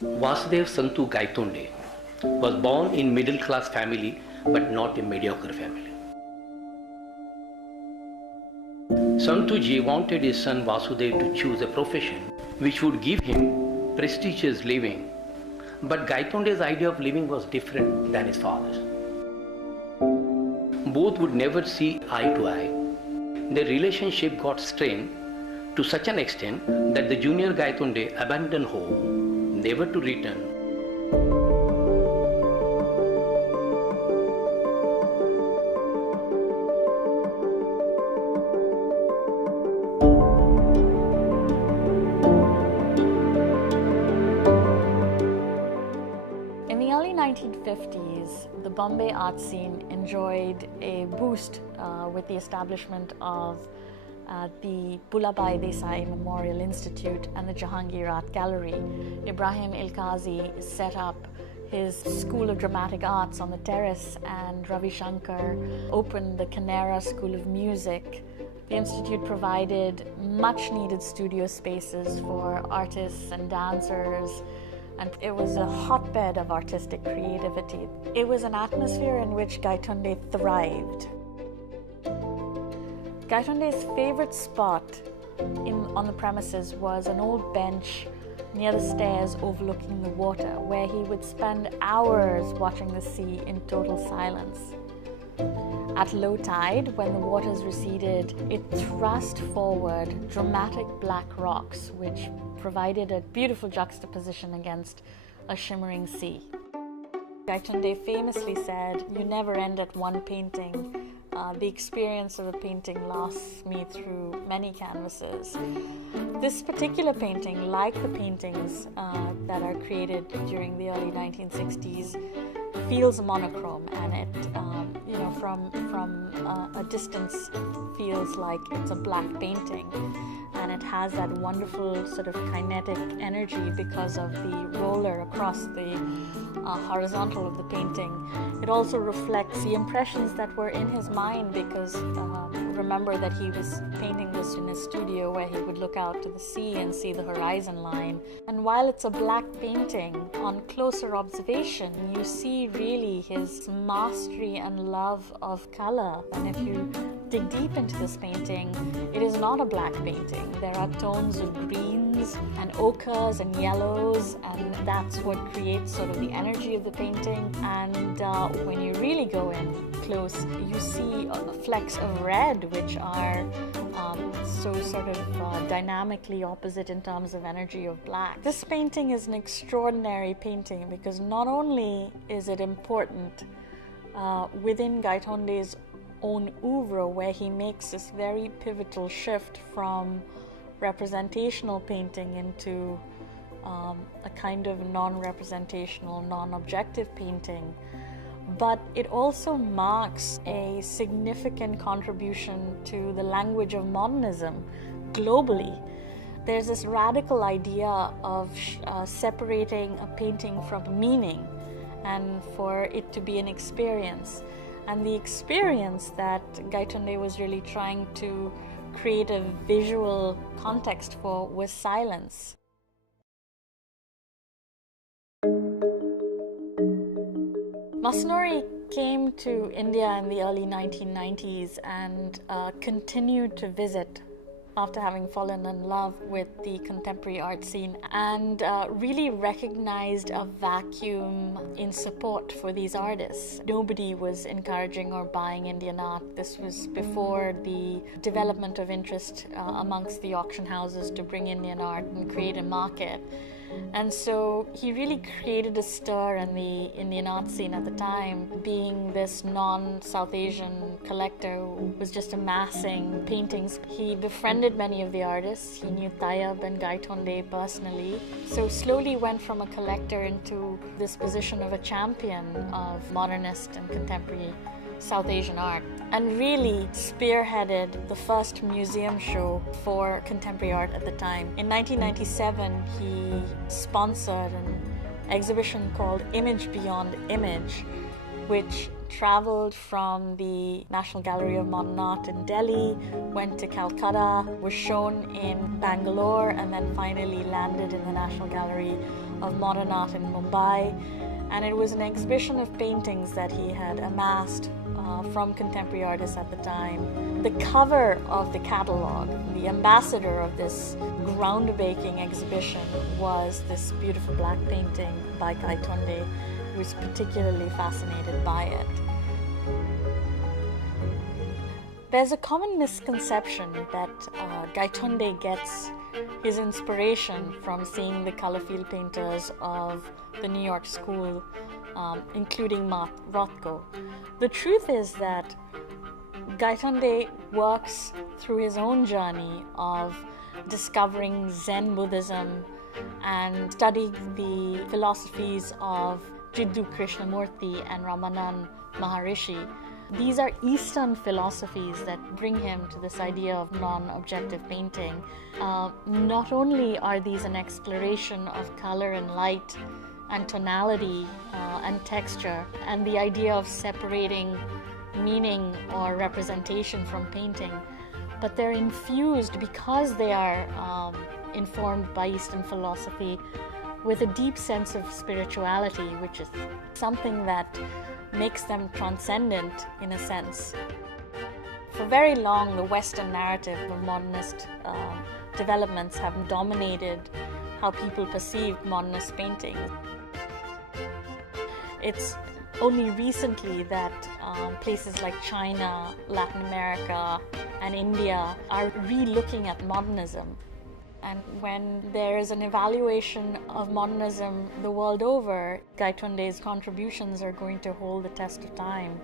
Vasudeo Santu Gaitonde was born in middle-class family but not a mediocre family. Santuji wanted his son Vasudev to choose a profession which would give him prestigious living, but Gaitonde's idea of living was different than his father's. Both would never see eye to eye. Their relationship got strained to such an extent that the junior Gaitonde abandoned home, never to return. In the early 1950s, the Bombay art scene enjoyed a boost with the establishment of the Bhulabhai Desai Memorial Institute and the Jahangir Art Gallery. Ibrahim Ilkazi set up his School of Dramatic Arts on the terrace, and Ravi Shankar opened the Canara School of Music. The Institute provided much needed studio spaces for artists and dancers, and it was a hotbed of artistic creativity. It was an atmosphere in which Gaitonde thrived. Gaitonde's favorite spot on the premises was an old bench near the stairs overlooking the water, where he would spend hours watching the sea in total silence. At low tide, when the waters receded, it thrust forward dramatic black rocks, which provided a beautiful juxtaposition against a shimmering sea. Gaitonde famously said, "You never end at one painting. The experience of a painting lasts me through many canvases." This particular painting, like the paintings that are created during the early 1960s, feels monochrome, and it, from a distance, feels like it's a black painting, and it has that wonderful sort of kinetic energy because of the roller across the horizontal of the painting. It also reflects the impressions that were in his mind, because remember that he was painting this in his studio where he would look out to the sea and see the horizon line. And while it's a black painting, on closer observation you see really his mastery and love of color. And if you dig deep into this painting, it is not a black painting. There are tones of greens and ochres and yellows, and that's what creates sort of the energy of the painting. And when you really go in close, you see flecks of red, which are so sort of dynamically opposite in terms of energy of black. This painting is an extraordinary painting because not only is it important within Gaitonde's own oeuvre, where he makes this very pivotal shift from representational painting into a kind of non-representational, non-objective painting, but it also marks a significant contribution to the language of modernism globally. There's this radical idea of separating a painting from meaning and for it to be an experience. And the experience that Gaitonde was really trying to create a visual context for was silence. Masanori came to India in the early 1990s and continued to visit after having fallen in love with the contemporary art scene, and really recognized a vacuum in support for these artists. Nobody was encouraging or buying Indian art. This was before the development of interest amongst the auction houses to bring Indian art and create a market. And so he really created a stir in the Indian art scene at the time, being this non-South Asian collector who was just amassing paintings. He befriended many of the artists. He knew Tayyab and Gaitonde personally. So slowly went from a collector into this position of a champion of modernist and contemporary South Asian art, and really spearheaded the first museum show for contemporary art at the time. In 1997, he sponsored an exhibition called Image Beyond Image, which traveled from the National Gallery of Modern Art in Delhi, went to Calcutta, was shown in Bangalore, and then finally landed in the National Gallery of Modern Art in Mumbai. And it was an exhibition of paintings that he had amassed from contemporary artists at the time. The cover of the catalogue, the ambassador of this groundbreaking exhibition, was this beautiful black painting by Gaitonde, who was particularly fascinated by it. There's a common misconception that Gaitonde gets his inspiration from seeing the color field painters of the New York school, including Rothko. The truth is that Gaitonde works through his own journey of discovering Zen Buddhism and studying the philosophies of Jiddu Krishnamurti and Ramanan Maharishi. These are Eastern philosophies that bring him to this idea of non-objective painting. Not only are these an exploration of color and light and tonality and texture, and the idea of separating meaning or representation from painting, but they're infused, because they are informed by Eastern philosophy, with a deep sense of spirituality, which is something that makes them transcendent in a sense. For very long, the Western narrative of modernist developments have dominated how people perceive modernist painting. It's only recently that places like China, Latin America, and India are re-looking at modernism. And when there is an evaluation of modernism the world over, Gaitonde's contributions are going to hold the test of time.